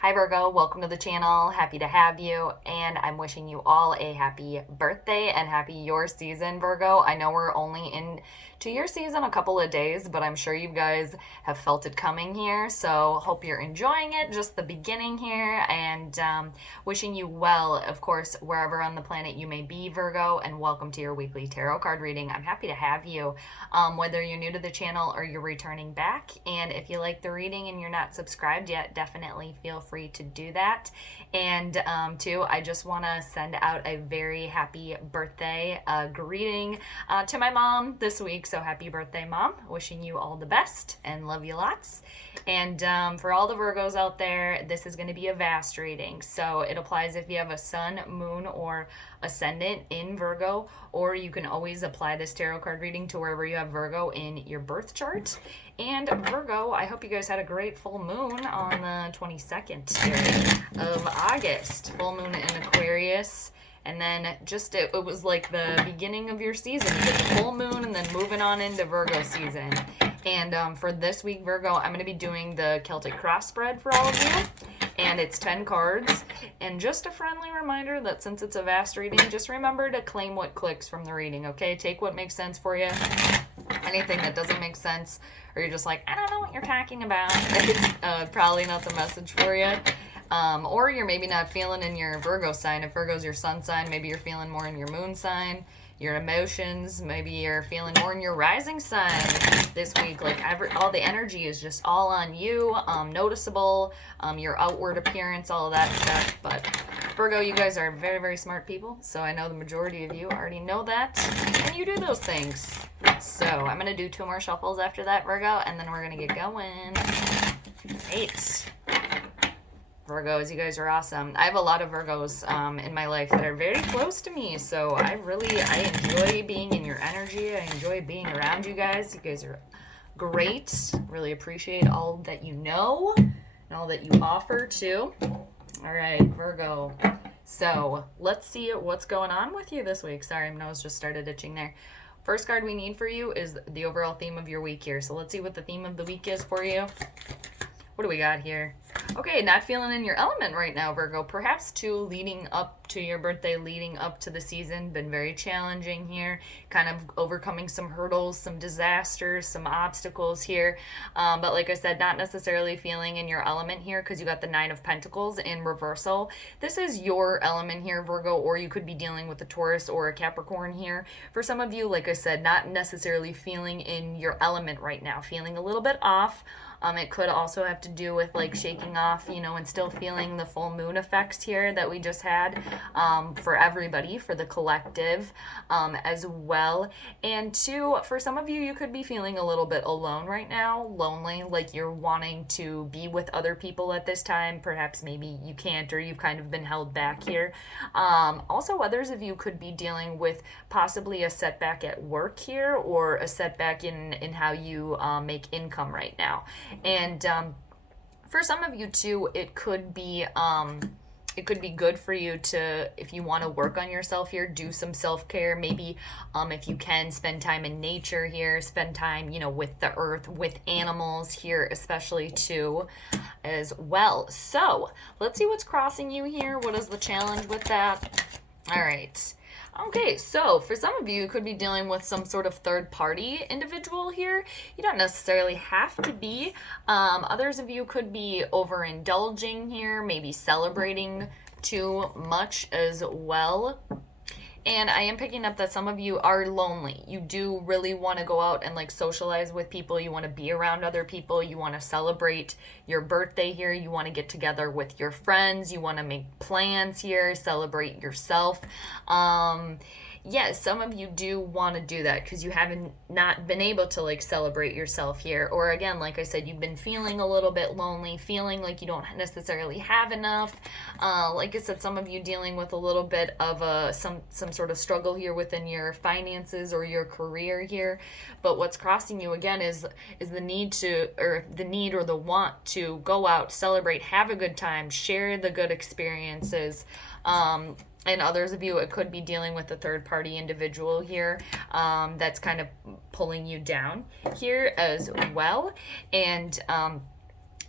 Hi Virgo, welcome to the channel. Happy to have you, and I'm wishing you all a happy birthday and happy your season, Virgo. I know we're only into your season a couple of days, but I'm sure you guys have felt it coming here, so hope you're enjoying it, just the beginning here, and wishing you well, of course, wherever on the planet you may be, Virgo, and welcome to your weekly tarot card reading. I'm happy to have you, whether you're new to the channel or you're returning back, and if you like the reading and you're not subscribed yet, definitely feel free to do that. And too, I just want to send out a very happy birthday greeting to my mom this week. So happy birthday, Mom. Wishing you all the best and love you lots. And for all the Virgos out there, this is going to be a vast reading. So it applies if you have a sun, moon, or ascendant in Virgo, or you can always apply this tarot card reading to wherever you have Virgo in your birth chart. And Virgo, I hope you guys had a great full moon on the 22nd of August. Full moon in Aquarius. And then just it was like the beginning of your season. You get the full moon and then moving on into Virgo season. And for this week, Virgo, I'm going to be doing the Celtic cross spread for all of you. And it's 10 cards. And just a friendly reminder that since it's a vast reading, just remember to claim what clicks from the reading, okay? Take what makes sense for you. Anything that doesn't make sense, or you're just like, I don't know what you're talking about, it's probably not the message for you. Or you're maybe not feeling in your Virgo sign. If Virgo's your sun sign, maybe you're feeling more in your moon sign, your emotions, maybe you're feeling more in your rising sign this week. Like all the energy is just all on you, noticeable, your outward appearance, all of that stuff. But Virgo, you guys are very, very smart people, so I know the majority of you already know that, and you do those things. So I'm going to do 2 more shuffles after that, Virgo, and then we're going to get going. 8. Virgos, you guys are awesome. I have a lot of Virgos in my life that are very close to me, so I enjoy being in your energy. I enjoy being around you guys. You guys are great. Really appreciate all that you know and all that you offer too. All right, Virgo. So let's see what's going on with you this week. Sorry, my nose just started itching there. First card we need for you is the overall theme of your week here. So let's see what the theme of the week is for you. What do we got here? Okay, not feeling in your element right now, Virgo. Perhaps too, leading up to your birthday, leading up to the season, been very challenging here. Kind of overcoming some hurdles, some disasters, some obstacles here. But like I said, not necessarily feeling in your element here because you got the 9 of Pentacles in reversal. This is your element here, Virgo, or you could be dealing with a Taurus or a Capricorn here. For some of you, like I said, not necessarily feeling in your element right now, feeling a little bit off. It could also have to do with like shaking off, and still feeling the full moon effects here that we just had for everybody, for the collective as well. And 2, for some of you, you could be feeling a little bit alone right now, lonely, like you're wanting to be with other people at this time. Perhaps maybe you can't, or you've kind of been held back here. Also, others of you could be dealing with possibly a setback at work here, or a setback in how you make income right now. And for some of you too, it could be good for you to, if you want to work on yourself here, do some self-care. Maybe if you can, spend time in nature here, spend time, with the earth, with animals here, especially too, as well. So let's see what's crossing you here. What is the challenge with that? All right. Okay, so for some of you, you could be dealing with some sort of third-party individual here. You don't necessarily have to be. Others of you could be overindulging here, maybe celebrating too much as well. And I am picking up that some of you are lonely. You do really want to go out and like socialize with people. You want to be around other people. You want to celebrate your birthday here. You want to get together with your friends. You want to make plans here, celebrate yourself. Yes, some of you do want to do that because you haven't not been able to like celebrate yourself here. Or again, like I said, you've been feeling a little bit lonely, feeling like you don't necessarily have enough. Like I said, some of you dealing with a little bit of some sort of struggle here within your finances or your career here. But what's crossing you again is the need or the want to go out, celebrate, have a good time, share the good experiences. And others of you, it could be dealing with a third-party individual here that's kind of pulling you down here as well. And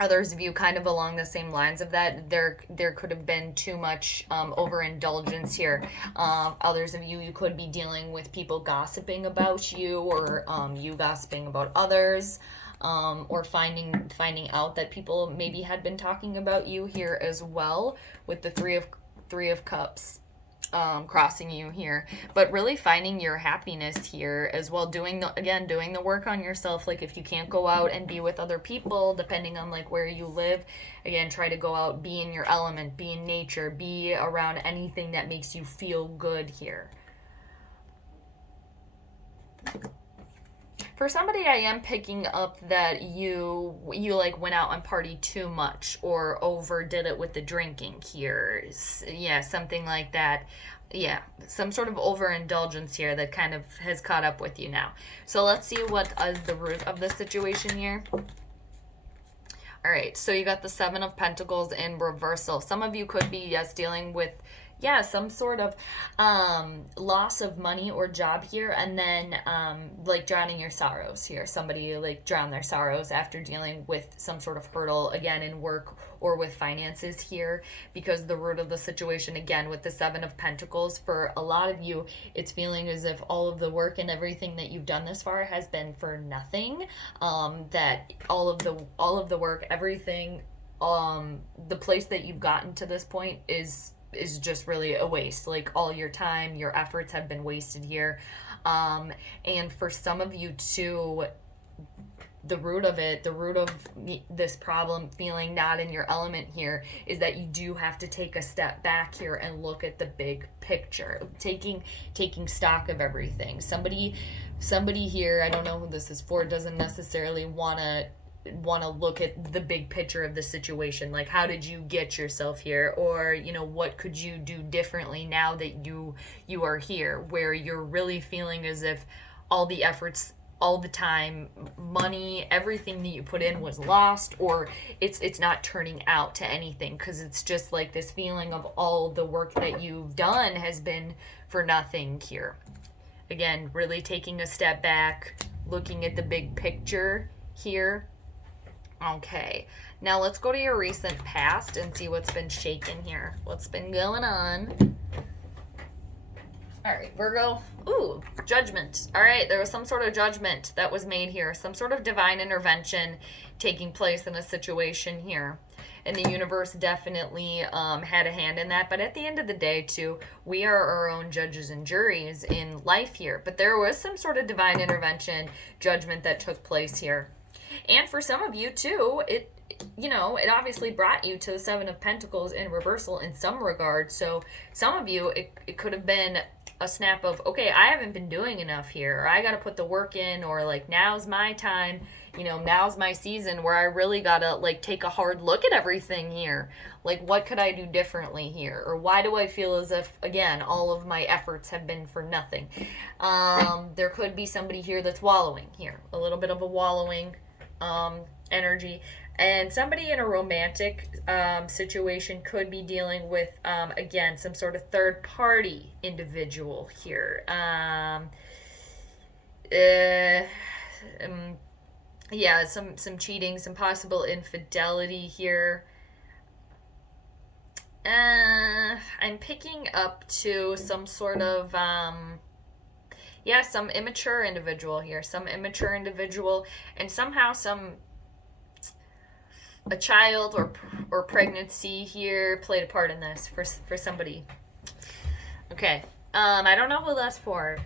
Others of you kind of along the same lines of that. There could have been too much overindulgence here. Others of you could be dealing with people gossiping about you, or you gossiping about others, or finding out that people maybe had been talking about you here as well, with the three of cups crossing you here. But really finding your happiness here as well, doing the work on yourself. Like, if you can't go out and be with other people, depending on like where you live, again, try to go out, be in your element, be in nature, be around anything that makes you feel good here. For somebody, I am picking up that you like went out and partied too much or overdid it with the drinking here. Yeah, something like that. Yeah, some sort of overindulgence here that kind of has caught up with you now. So let's see what is the root of the situation here. All right, so you got the Seven of Pentacles in reversal. Some of you could be, yes, dealing with, yeah, some sort of loss of money or job here, and then like drowning your sorrows here. Somebody like drowned their sorrows after dealing with some sort of hurdle, again, in work or with finances here, because the root of the situation, again, with the Seven of Pentacles, for a lot of you, it's feeling as if all of the work and everything that you've done this far has been for nothing. That all of the work, everything, the place that you've gotten to this point is just really a waste. Like, all your time, your efforts have been wasted here. And for some of you too, the root of this problem, feeling not in your element here, is that you do have to take a step back here and look at the big picture, taking stock of everything. Somebody here, I don't know who this is for, doesn't necessarily want to look at the big picture of the situation. Like, how did you get yourself here? Or, what could you do differently now that you are here, where you're really feeling as if all the efforts, all the time, money, everything that you put in was lost, or it's not turning out to anything, because it's just like this feeling of all the work that you've done has been for nothing here. Again, really taking a step back, looking at the big picture here. Okay, now let's go to your recent past and see what's been shaken here. What's been going on? All right, Virgo. Ooh, judgment. All right, there was some sort of judgment that was made here. Some sort of divine intervention taking place in a situation here. And the universe definitely had a hand in that. But at the end of the day, too, we are our own judges and juries in life here. But there was some sort of divine intervention, judgment that took place here. And for some of you, too, it obviously brought you to the Seven of Pentacles in reversal in some regard. So some of you, it could have been a snap of, okay, I haven't been doing enough here, or I got to put the work in, or like, now's my time, now's my season where I really got to like take a hard look at everything here. Like, what could I do differently here? Or why do I feel as if, again, all of my efforts have been for nothing? There could be somebody here that's wallowing here, a little bit of a wallowing energy. And somebody in a romantic situation could be dealing with, again, some sort of third-party individual here. Yeah, some cheating, some possible infidelity here. I'm picking up to some sort of, some immature individual here. Some immature individual, and somehow a child or pregnancy here played a part in this for somebody. Okay. I don't know who that's for.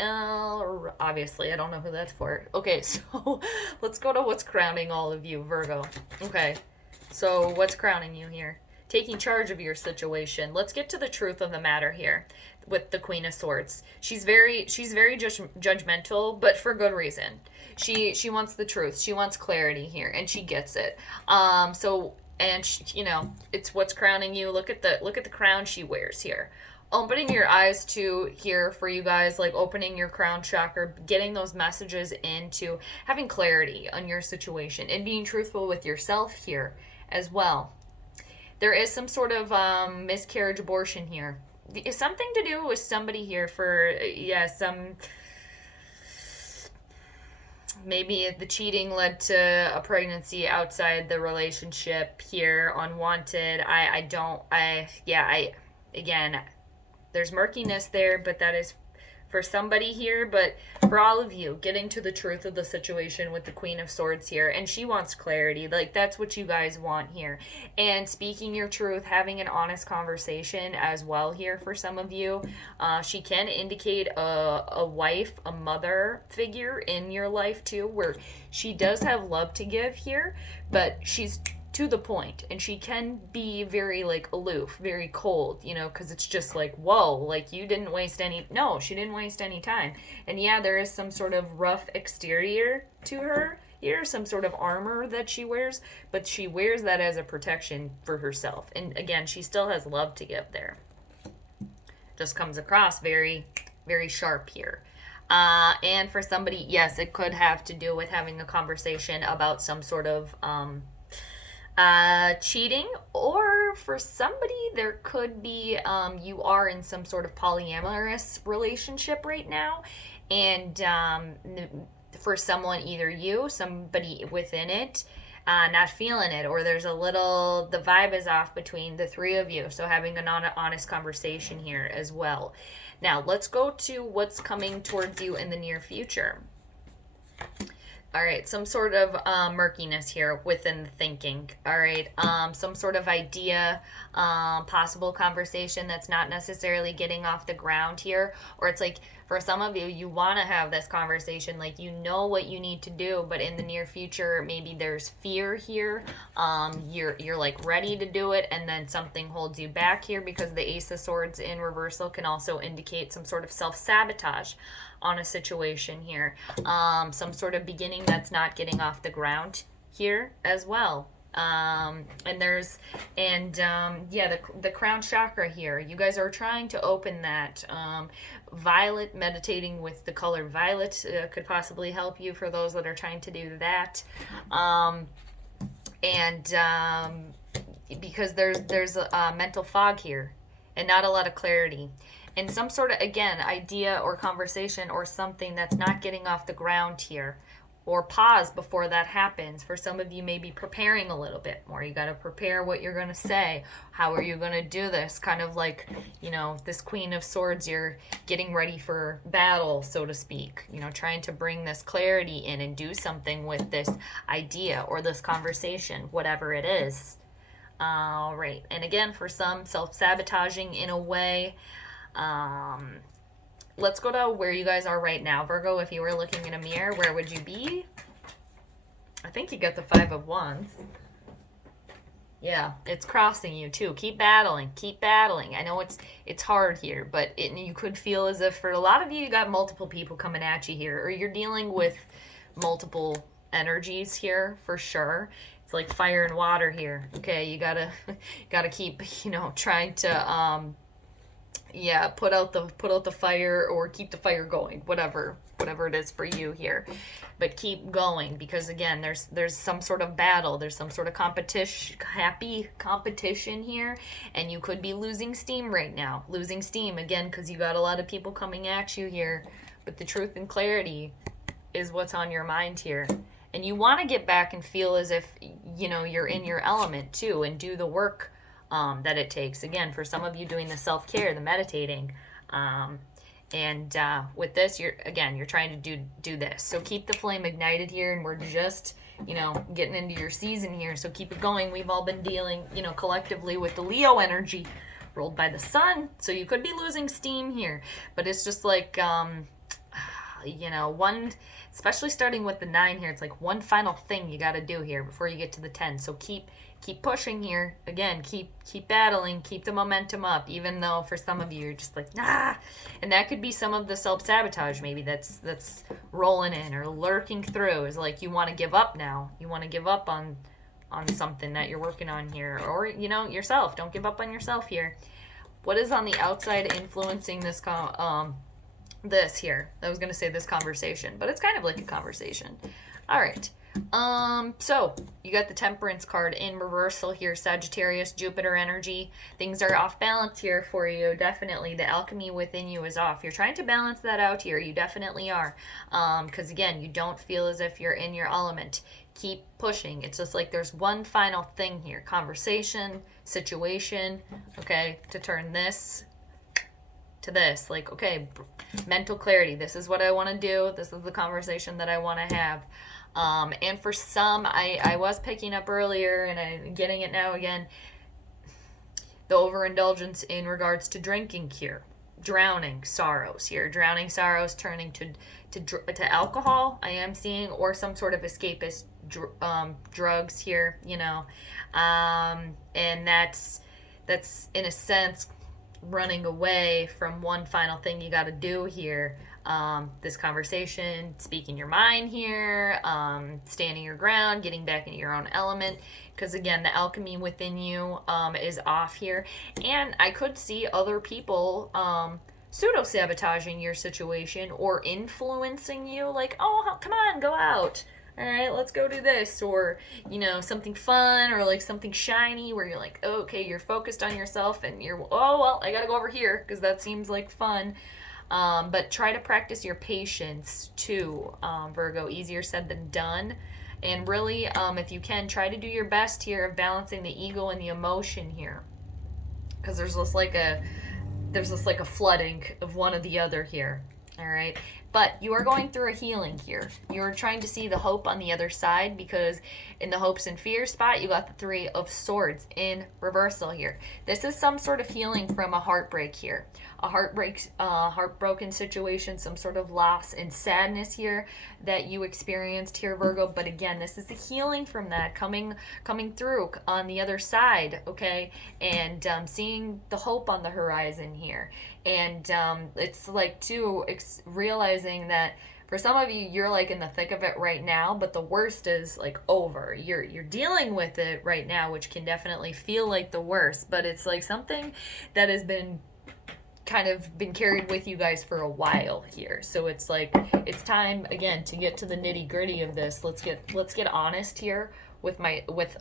Obviously, I don't know who that's for. Okay, so let's go to what's crowning all of you, Virgo. Okay, so what's crowning you here? Taking charge of your situation. Let's get to the truth of the matter here with the Queen of Swords. She's very judgmental, but for good reason. She wants the truth. She wants clarity here, and she gets it. It's what's crowning you. Look at the crown she wears here. Opening your eyes to here for you guys, like opening your crown chakra, getting those messages into having clarity on your situation and being truthful with yourself here as well. There is some sort of miscarriage, abortion here. It's something to do with somebody here for, maybe the cheating led to a pregnancy outside the relationship here, unwanted. Again, there's murkiness there, but that is for somebody here, but for all of you, getting to the truth of the situation with the Queen of Swords here, and she wants clarity. Like, that's what you guys want here. And speaking your truth, having an honest conversation as well here for some of you. She can indicate a wife, a mother figure in your life too, where she does have love to give here, but she's to the point, and she can be very like aloof, very cold, because it's just like, whoa, like she didn't waste any time. And yeah, there is some sort of rough exterior to her here, some sort of armor that she wears, but she wears that as a protection for herself. And again, she still has love to give there. Just comes across very, very sharp here. And for somebody, yes, it could have to do with having a conversation about some sort of cheating, or for somebody there could be you are in some sort of polyamorous relationship right now, and for someone, either you, somebody within it, not feeling it, or there's the vibe is off between the three of you, so having an honest conversation here as well. Now let's go to what's coming towards you in the near future. All right, some sort of murkiness here within the thinking. All right, some sort of idea, possible conversation that's not necessarily getting off the ground here. Or it's like, for some of you, you want to have this conversation, like you know what you need to do, but in the near future, maybe there's fear here. You're like ready to do it, and then something holds you back here, because the Ace of Swords in reversal can also indicate some sort of self-sabotage on a situation here. Some sort of beginning that's not getting off the ground here as well. The crown chakra here. You guys are trying to open that. Violet, meditating with the color violet could possibly help you for those that are trying to do that. Because there's a mental fog here and not a lot of clarity. And some sort of, again, idea or conversation or something that's not getting off the ground here. Or pause before that happens. For some of you, maybe preparing a little bit more. You got to prepare what you're going to say. How are you going to do this? Kind of like, this Queen of Swords, you're getting ready for battle, so to speak. Trying to bring this clarity in and do something with this idea or this conversation, whatever it is. All right. And again, for some, self-sabotaging in a way. Let's go to where you guys are right now. Virgo, if you were looking in a mirror, where would you be? I think you got the Five of Wands. Yeah, it's crossing you too. Keep battling. Keep battling. I know it's hard here, but you could feel as if for a lot of you, you got multiple people coming at you here, or you're dealing with multiple energies here for sure. It's like fire and water here. Okay, you gotta keep, trying to put out the fire, or keep the fire going, whatever it is for you here, but keep going, because again, there's some sort of battle, there's some sort of happy competition here, and you could be losing steam right now, again, because you got a lot of people coming at you here, but the truth and clarity is what's on your mind here. And you want to get back and feel as if you're in your element too, and do the work that it takes. Again, for some of you, doing the self-care, the meditating, with this, you're trying to do this. So keep the flame ignited here, and we're just, getting into your season here. So keep it going. We've all been dealing, collectively with the Leo energy ruled by the sun. So you could be losing steam here, but it's just like, one, especially starting with the 9 here, it's like one final thing you got to do here before you get to the 10. So keep pushing here. Again, keep battling, keep the momentum up, even though for some of you you're just like, nah. And that could be some of the self-sabotage maybe that's rolling in or lurking through, is like you want to give up now. You want to give up on something that you're working on here, or yourself. Don't give up on yourself here. What is on the outside influencing this this here? I was going to say this conversation, but it's kind of like a conversation. All right. So you got the Temperance card in reversal here, Sagittarius, Jupiter energy. Things are off balance here for you. Definitely, the alchemy within you is off. You're trying to balance that out here. You definitely are. Because again, you don't feel as if you're in your element. Keep pushing. It's just like there's one final thing here: conversation, situation. Okay, to turn this to this, like, okay, mental clarity. This is what I want to do. This is the conversation that I want to have. And for some, I was picking up earlier and I'm getting it now again, the overindulgence in regards to drinking here, drowning sorrows here, drowning sorrows turning to alcohol, I am seeing, or some sort of escapist drugs here, and that's in a sense running away from one final thing you got to do here. This conversation, speaking your mind here, standing your ground, getting back into your own element. Because again, the alchemy within you is off here. And I could see other people pseudo-sabotaging your situation or influencing you. Like, oh, come on, go out. All right, let's go do this. Or, something fun or like something shiny where you're like, oh, okay, you're focused on yourself and you're, oh, well, I got to go over here because that seems like fun. But try to practice your patience too, Virgo. Easier said than done. And really, if you can, try to do your best here of balancing the ego and the emotion here. Because there's just like a flooding of one or the other here. All right. But you are going through a healing here. You're trying to see the hope on the other side, because in the hopes and fears spot, you got the Three of Swords in reversal here. This is some sort of healing from a heartbreak here. A heartbroken situation, some sort of loss and sadness here that you experienced here, Virgo. But again, this is the healing from that coming through on the other side, okay? And seeing the hope on the horizon here. And it's like, too, realizing that for some of you, you're like in the thick of it right now, but the worst is like over. You're dealing with it right now, which can definitely feel like the worst, but it's like something that has been carried with you guys for a while here. So it's like, it's time again to get to the nitty gritty of this. Let's get honest here with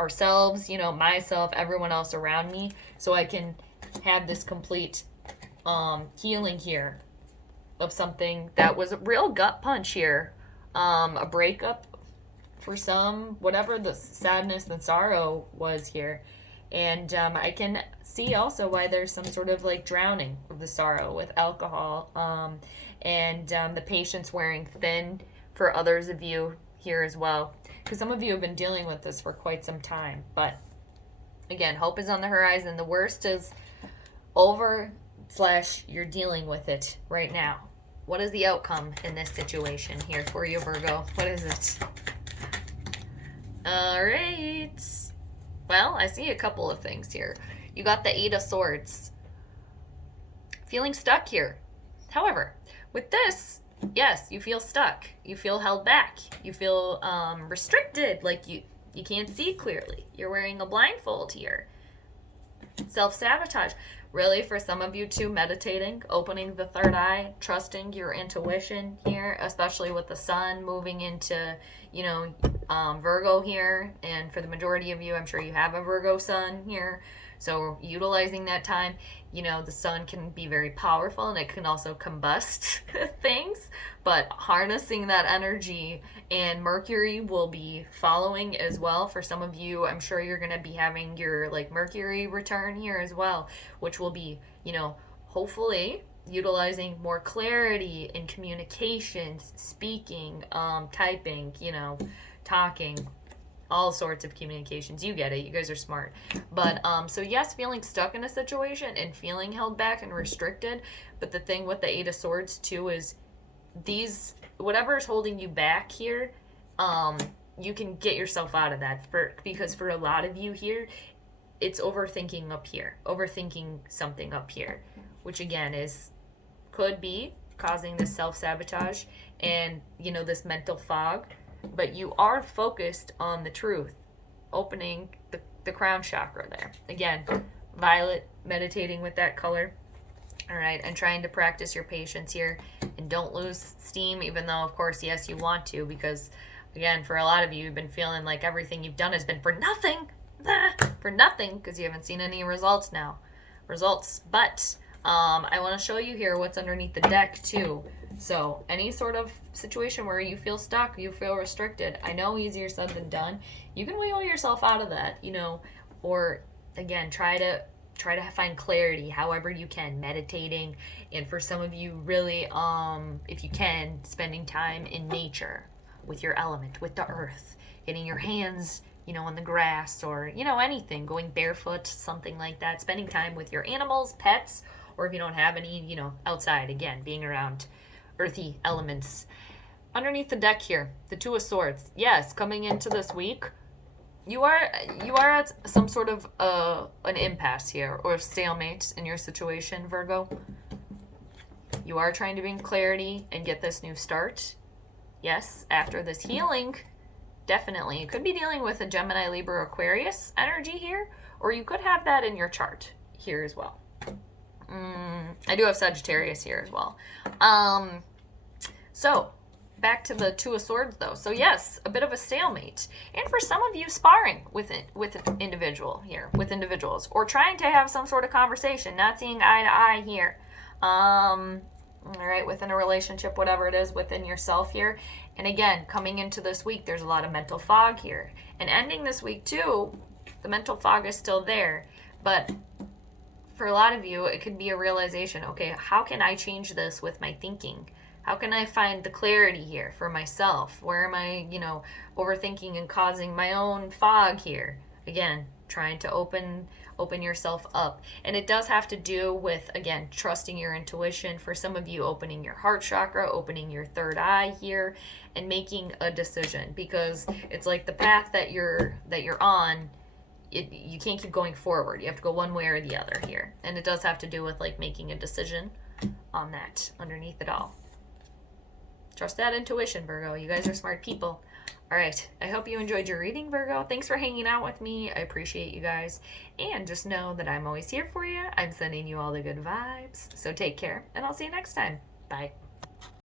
ourselves, myself, everyone else around me, so I can have this complete healing here of something that was a real gut punch here, a breakup for some, whatever the sadness and sorrow was here. And I can see also why there's some sort of like drowning of the sorrow with alcohol, and the patience wearing thin for others of you here as well, because some of you have been dealing with this for quite some time. But again, hope is on the horizon. The worst is over / you're dealing with it right now. What is the outcome in this situation here for you, Virgo? What is it? All right. Well, I see a couple of things here. You got the Eight of Swords. Feeling stuck here. However, with this, yes, you feel stuck. You feel held back. You feel restricted, like you can't see clearly. You're wearing a blindfold here. Self-sabotage. Really, for some of you too, meditating, opening the third eye, trusting your intuition here, especially with the sun moving into, Virgo here. And for the majority of you, I'm sure you have a Virgo sun here. So utilizing that time, the sun can be very powerful and it can also combust things, but harnessing that energy, and Mercury will be following as well. For some of you, I'm sure you're going to be having your like Mercury return here as well, which will be, hopefully utilizing more clarity in communications, speaking, typing, talking, all sorts of communications. You get it. You guys are smart. But so yes, feeling stuck in a situation and feeling held back and restricted. But the thing with the Eight of Swords too is whatever is holding you back here, you can get yourself out of that. Because for a lot of you here, it's overthinking up here, overthinking something up here, which again could be causing this self-sabotage and this mental fog. But you are focused on the truth, opening the crown chakra there. Again, violet, meditating with that color. All right, and trying to practice your patience here, and don't lose steam, even though, of course, yes, you want to, because again, for a lot of you, you've been feeling like everything you've done has been for nothing. For nothing, because you haven't seen any results. But I want to show you here what's underneath the deck too. So any sort of situation where you feel stuck, you feel restricted, I know easier said than done. You can wiggle yourself out of that, or again, try to find clarity however you can, meditating, and for some of you, really, if you can, spending time in nature with your element, with the earth, getting your hands on the grass, or anything, going barefoot, something like that, spending time with your animals, pets, or if you don't have any, outside, again, being around earthy elements. Underneath the deck here, the Two of Swords. Yes, coming into this week, you are at some sort of an impasse here, or stalemate in your situation, Virgo. You are trying to bring clarity and get this new start. Yes, after this healing, definitely. You could be dealing with a Gemini, Libra, Aquarius energy here, or you could have that in your chart here as well. I do have Sagittarius here as well. So back to the Two of Swords though. So yes, a bit of a stalemate. And for some of you, sparring with individuals, or trying to have some sort of conversation, not seeing eye to eye here. All right, within a relationship, whatever it is within yourself here. And again, coming into this week, there's a lot of mental fog here. And ending this week too, the mental fog is still there. But for a lot of you, it could be a realization, okay, how can I change this with my thinking? How can I find the clarity here for myself? Where am I, overthinking and causing my own fog here? Again, trying to open yourself up. And it does have to do with, again, trusting your intuition. For some of you, opening your heart chakra, opening your third eye here, and making a decision, because it's like the path that you're on, you can't keep going forward. You have to go one way or the other here. And it does have to do with like making a decision on that underneath it all. Trust that intuition, Virgo. You guys are smart people. All right. I hope you enjoyed your reading, Virgo. Thanks for hanging out with me. I appreciate you guys. And just know that I'm always here for you. I'm sending you all the good vibes. So take care, and I'll see you next time. Bye.